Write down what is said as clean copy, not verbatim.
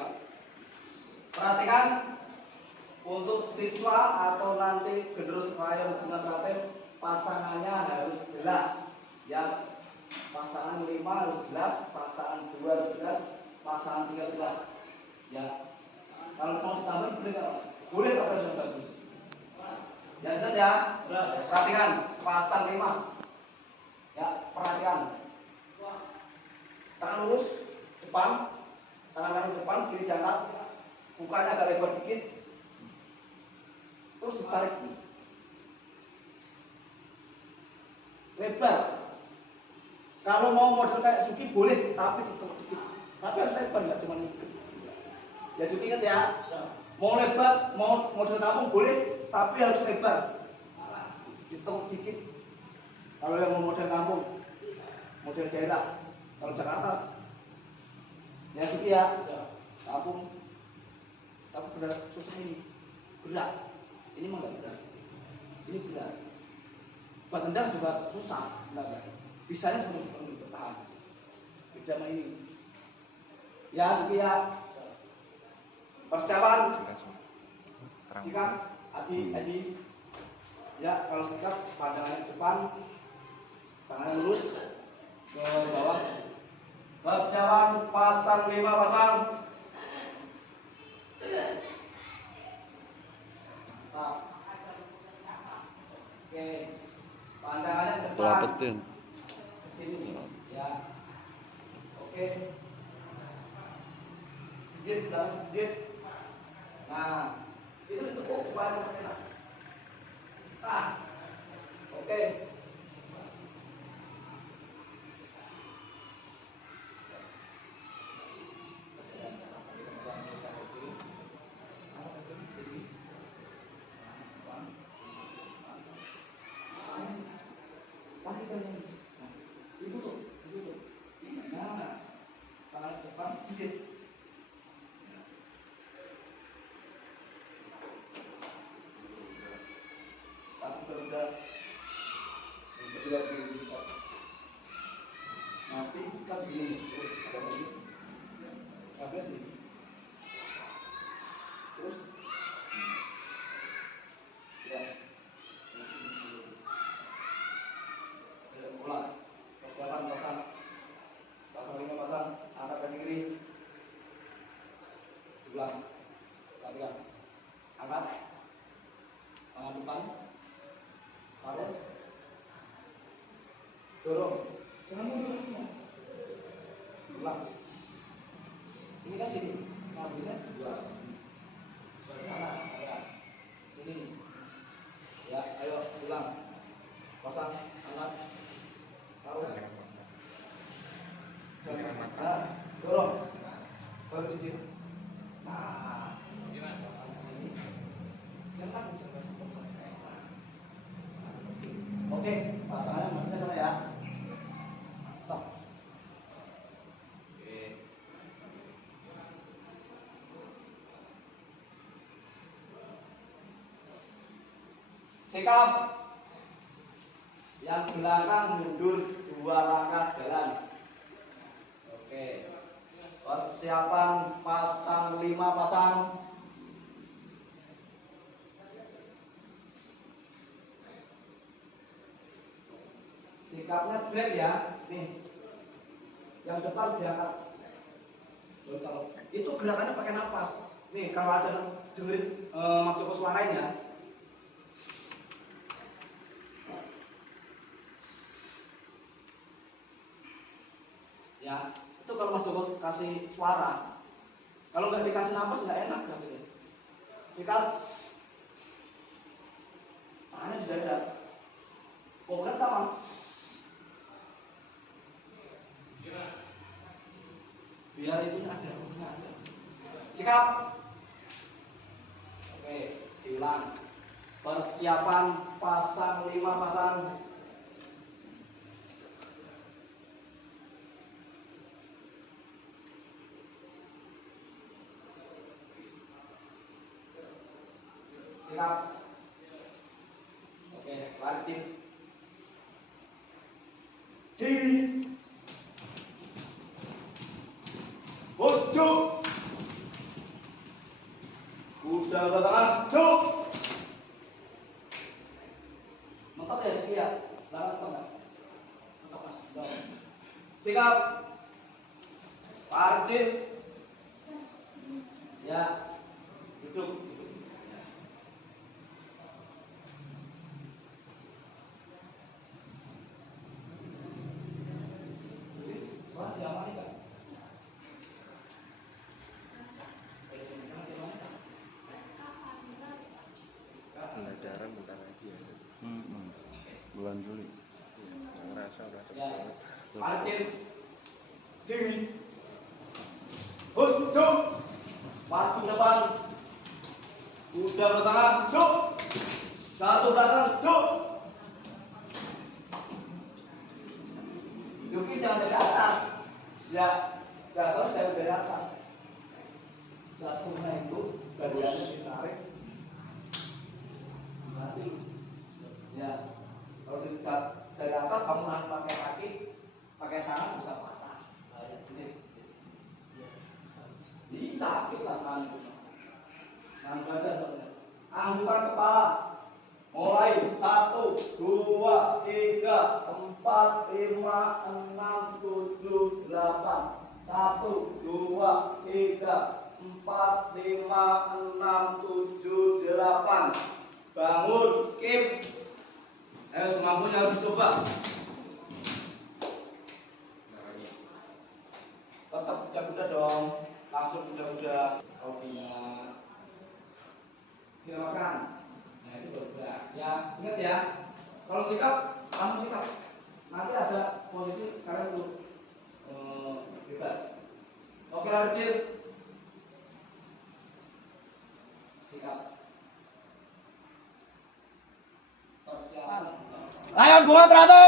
Sikap. Perhatikan untuk siswa atau nanti generus rayon hubungan batin pasangannya harus jelas ya. Pasangan 5 harus jelas, pasangan 2 harus jelas, pasangan 3 jelas ya. Kalau mau ditambah boleh nggak Mas? Boleh tapi harus bagus ya. Jelas ya. Perhatikan pasang 5 ya. Perhatikan tangan lurus depan, tangan kanan depan, kiri diangkat, mukanya agak lebar dikit, terus ditarik lebar. Kalau mau model kayak Suki boleh, tapi ditutup dikit. Tapi harus lebar, nggak cuma ini. Ya Suki ingat ya, mau lebar, mau model kampung boleh, tapi harus lebar. Ditutup dikit. Kalau yang mau model kampung, model daerah, kalau Jakarta, ya Suki ya, kampung. Tapi berat susah ini, berat. Ini mah nggak berat. Ini berat. Buat tendang juga susah, enggak. Bisanya cuma bertahan. Beda sama ini. Ya, Suki ya. Persiapan. Sikap, Adi. Ya, kalau sikap pandangannya ke depan, tangannya lurus ke bawah. Persiapan pasang 5 pasang. Nah. Oke. Pandangannya ke depan. Sini ya. Oke. Jijit belakang jijit. Nah, itu cukup banyak enak. Nah. Oke. Nanti kan gini, terus ada lagi, habis ini, terus, ya, ulang, persiapan pasang 5 pasang, angkat kaki kiri, ulang, latihan, angkat, tangan depan, taruh, dorong, jangan mundur. Ulang. Ini kan sini, ngambilnya 2. Kanan, ya. Sini. Ya, ayo ulang. Pasang, angkat, taruh. Jangan, dorong. Baru sini. Nah, pasang sini. Jangan. Oke, pasangannya maksudnya sana ya. Stop. Sikap yang belakang mundur 2 langkah jalan. Oke. Persiapan pasang 5 pasang. Sikapnya drag ya. Nih. Yang depan diangkat. Kalau itu gerakannya pakai napas. Nih kalau ada dengerin Mas Joko suarain ya. Ya, itu kalau Mas Joko kasih suara. Kalau nggak dikasih napas nggak enak gitu. Sikap. Tangannya di dada. Pokoknya sama. Biar itu ada ruhnya. Sikap. Oke, diulang. Persiapan pasang 5 pasang. Sikap. Oke, lanjut. Diri. Bosjuk. Sudah tangan, cuk. Mentok ya, Suki ya. Belakang mentok. Mentok Mas. Sikap. Arjin. Ya. Duduk. Tulis suara diamani kan? Pendadaran bentar lagi ya. Bulan Juli. Nggak ngerasa udah Ya. cepet. Arjin. Dewi. Hus, cuk. Maju depan. Udah bertangan, cuk. Satu belakang, cuk. Juki jangan dari atas. Ya, jatuh jangan dari atas. Jatuhnya itu dari atas ditarik. Mati. Ya, kalau dari atas kamu nahan pakai kaki, pakai tangan bisa patah. Nah, ya, ini sakit lah tangan itu. Tangan badan. Anggukan kepala. Mulai 1, 2, 3, 4, 5, 6, 7, 8. 1, 2, 3, 4, 5, 6, 7, 8. Bangun, keep. Ayo semampunya harus coba. Tetap kuda-kuda dong. Langsung kuda-kuda. Robinya. Dilepaskan. Nah itu berbeda. Ya, ingat ya. Kalau sikap, kamu sikap. Nanti ada posisi kalian untuk bebas. Oke, Arjin. Sikap. Persiapan. Ayo buat rata.